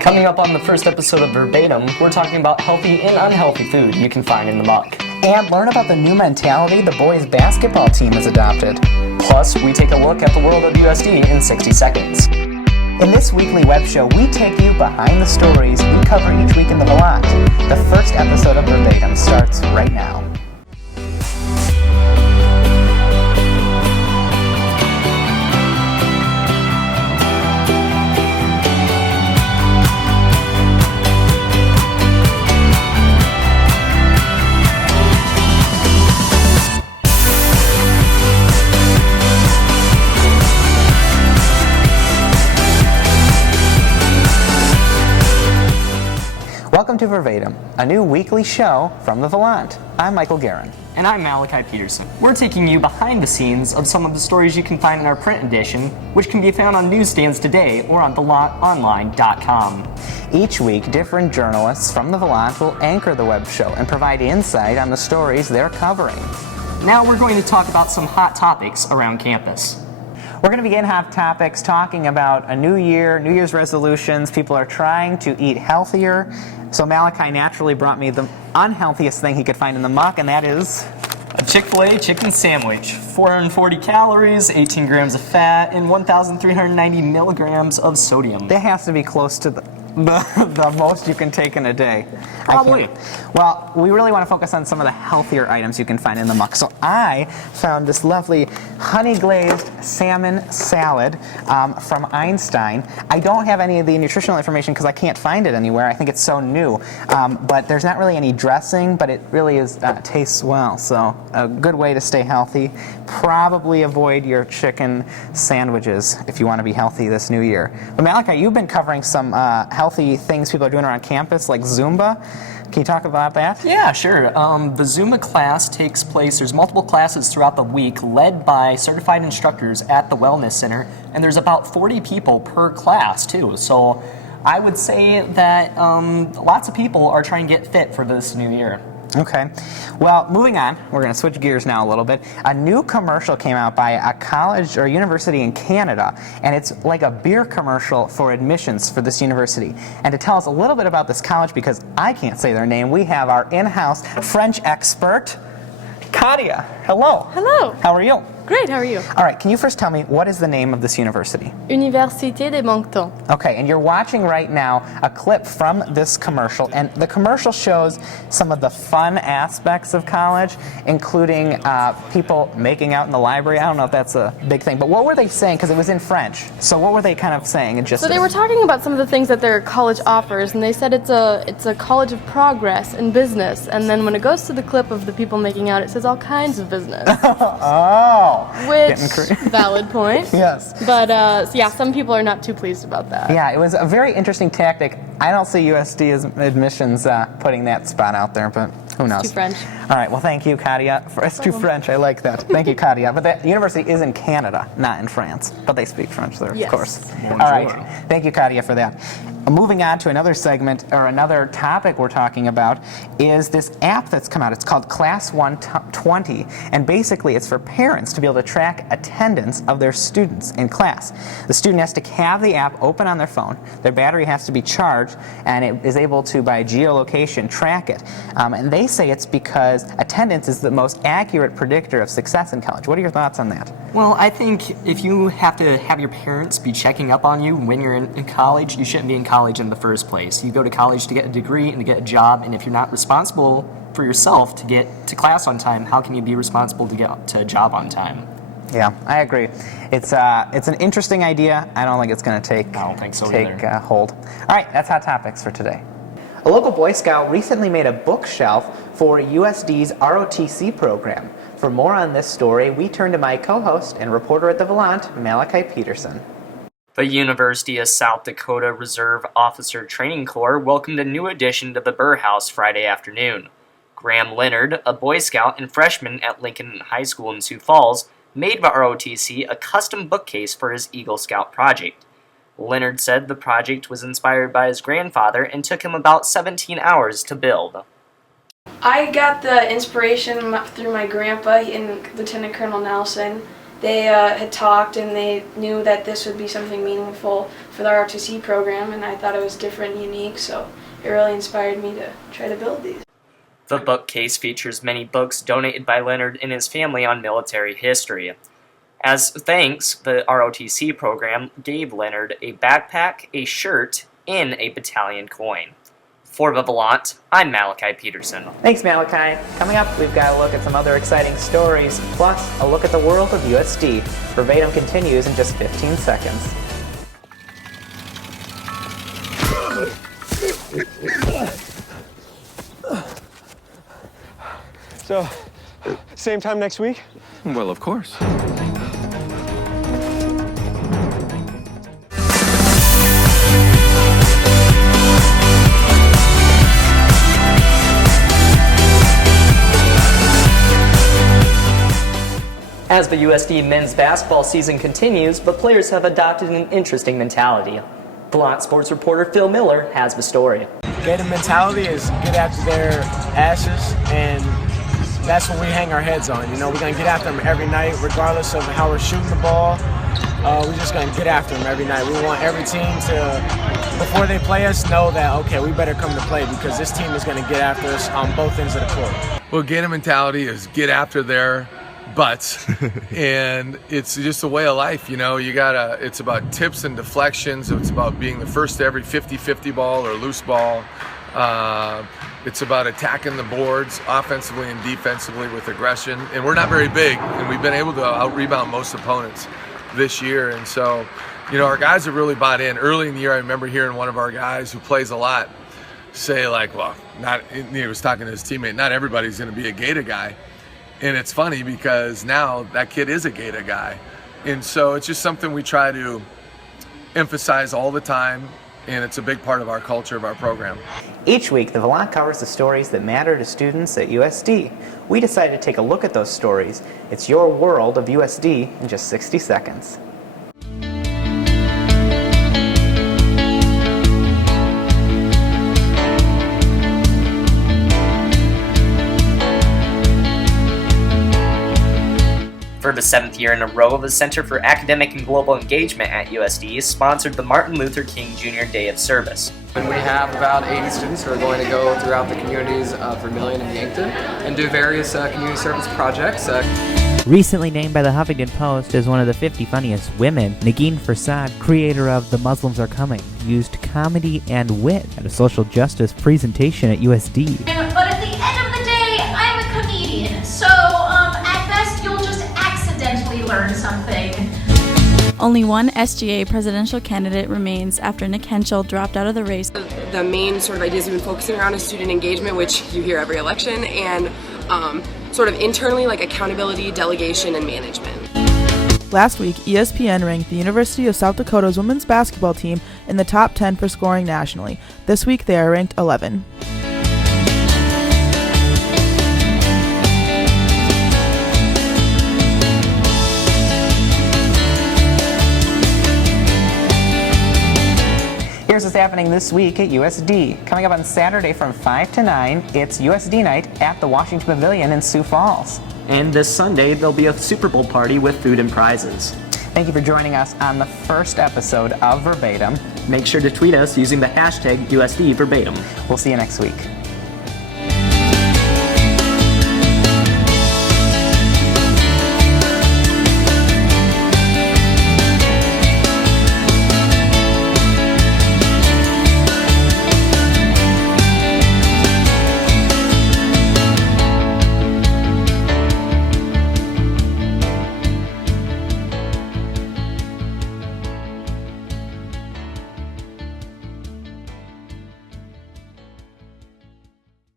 Coming up on the first episode of Verbatim, we're talking about healthy and unhealthy food you can find in the muck. And learn about the new mentality the boys' basketball team has adopted. Plus, we take a look at the world of USD in 60 seconds. In this weekly web show, we take you behind the stories we cover each week in the Volante. The first episode of Verbatim starts right now. Welcome to Verbatim, a new weekly show from the Volante. I'm Michael Geheren. And I'm Malachi Petersen. We're taking you behind the scenes of some of the stories you can find in our print edition, which can be found on newsstands today or on thelanteonline.com. Each week, different journalists from the Volante will anchor the web show and provide insight on the stories they're covering. Now we're going to talk about some hot topics around campus. We're going to begin Hot Topics talking about a new year, New Year's resolutions. People are trying to eat healthier. So Malachi naturally brought me the unhealthiest thing he could find in the muck, and that is a Chick-fil-A chicken sandwich. 440 calories, 18 grams of fat, and 1,390 milligrams of sodium. That has to be close to the most you can take in a day. Probably. Well, we really want to focus on some of the healthier items you can find in the muck. So I found this lovely honey-glazed salmon salad from Einstein. I don't have any of the nutritional information because I can't find it anywhere. I think it's so new. But there's not really any dressing, but it really tastes well. So a good way to stay healthy. Probably avoid your chicken sandwiches if you want to be healthy this new year. But Malachi, you've been covering some healthy things people are doing around campus, like Zumba. Can you talk about that? Yeah, sure. The Zumba class takes place, there's multiple classes throughout the week led by certified instructors at the Wellness Center, and there's about 40 people per class, too. So I would say that lots of people are trying to get fit for this new year. Okay. Well, moving on, we're going to switch gears now a little bit. A new commercial came out by a college or university in Canada, and it's like a beer commercial for admissions for this university. And to tell us a little bit about this college, because I can't say their name, we have our in-house French expert, Katia. Hello. Hello. How are you? Great, how are you? All right, can you first tell me, what is the name of this university? Université de Moncton. Okay, and you're watching right now a clip from this commercial, and the commercial shows some of the fun aspects of college, including people making out in the library. I don't know if that's a big thing, but what were they saying? Because it was in French. So what were they kind of saying? So they were talking about some of the things that their college offers, and they said it's a college of progress and business, and then when it goes to the clip of the people making out, it says all kinds of business. Oh! Which, valid point. Yes. But, yeah, some people are not too pleased about that. Yeah, it was a very interesting tactic. I don't see USD as admissions putting that spot out there, but who knows? It's too French. All right, well, thank you, Katia. It's too French. I like that. Thank you, Katia. But the university is in Canada, not in France. But they speak French there, yes. Of course. Bonjour. All right. Thank you, Katia, for that. Moving on to another segment, or another topic we're talking about, is this app that's come out. It's called Class 120, and basically it's for parents to be able to track attendance of their students in class. The student has to have the app open on their phone, their battery has to be charged, and it is able to, by geolocation, track it. And they say it's because attendance is the most accurate predictor of success in college. What are your thoughts on that? Well, I think if you have to have your parents be checking up on you when you're in college, you shouldn't be in college in the first place. You go to college to get a degree and to get a job, and if you're not responsible for yourself to get to class on time, how can you be responsible to get to a job on time? Yeah, I agree. It's an interesting idea. I don't think it's going to take hold. All right, that's Hot Topics for today. A local Boy Scout recently made a bookshelf for USD's ROTC program. For more on this story, we turn to my co-host and reporter at the Volante, Malachi Petersen. The University of South Dakota Reserve Officer Training Corps welcomed a new addition to the Burr House Friday afternoon. Graham Leonard, a Boy Scout and freshman at Lincoln High School in Sioux Falls, made by ROTC a custom bookcase for his Eagle Scout project. Leonard said the project was inspired by his grandfather and took him about 17 hours to build. I got the inspiration through my grandpa and Lieutenant Colonel Nelson. They had talked and they knew that this would be something meaningful for the ROTC program, and I thought it was different and unique, so it really inspired me to try to build these. The bookcase features many books donated by Leonard and his family on military history. As thanks, the ROTC program gave Leonard a backpack, a shirt, and a battalion coin. For the Volante, I'm Malachi Petersen. Thanks, Malachi. Coming up, we've got a look at some other exciting stories, plus a look at the world of USD. Verbatim continues in just 15 seconds. So, same time next week? Well, of course. As the USD men's basketball season continues, the players have adopted an interesting mentality. Volante sports reporter Phil Miller has the story. Gator mentality is get after their asses, and that's what we hang our heads on. You know, we're going to get after them every night, regardless of how we're shooting the ball. We're just going to get after them every night. We want every team to, before they play us, know that, okay, we better come to play because this team is going to get after us on both ends of the court. Well, Gator mentality is get after their butts, and it's just a way of life. You know, it's about tips and deflections. It's about being the first to every 50-50 ball or loose ball. It's about attacking the boards offensively and defensively with aggression. And we're not very big, and we've been able to out-rebound most opponents this year. And so, you know, our guys have really bought in. Early in the year, I remember hearing one of our guys who plays a lot say, like, well, he was talking to his teammate, not everybody's going to be a Gator guy. And it's funny because now that kid is a Gator guy. And so it's just something we try to emphasize all the time, and it's a big part of our culture, of our program. Each week, the Volante covers the stories that matter to students at USD. We decided to take a look at those stories. It's your world of USD in just 60 seconds. For the 7th year in a row, the Center for Academic and Global Engagement at USD sponsored the Martin Luther King Jr. Day of Service. And we have about 80 students who are going to go throughout the communities of Vermilion and Yankton and do various community service projects. Recently named by the Huffington Post as one of the 50 funniest women, Negin Farsad, creator of The Muslims Are Coming, used comedy and wit at a social justice presentation at USD. But at the end of the day, I'm a comedian, so at best you'll just accidentally learn something. Only one SGA presidential candidate remains after Nick Henschel dropped out of the race. The main sort of ideas we've been focusing around is student engagement, which you hear every election, and sort of internally, like accountability, delegation, and management. Last week, ESPN ranked the University of South Dakota's women's basketball team in the top 10 for scoring nationally. This week, they are ranked 11. Here's what's happening this week at USD. Coming up on Saturday from 5 to 9, it's USD night at the Washington Pavilion in Sioux Falls. And this Sunday, there'll be a Super Bowl party with food and prizes. Thank you for joining us on the first episode of Verbatim. Make sure to tweet us using the hashtag USD Verbatim. We'll see you next week.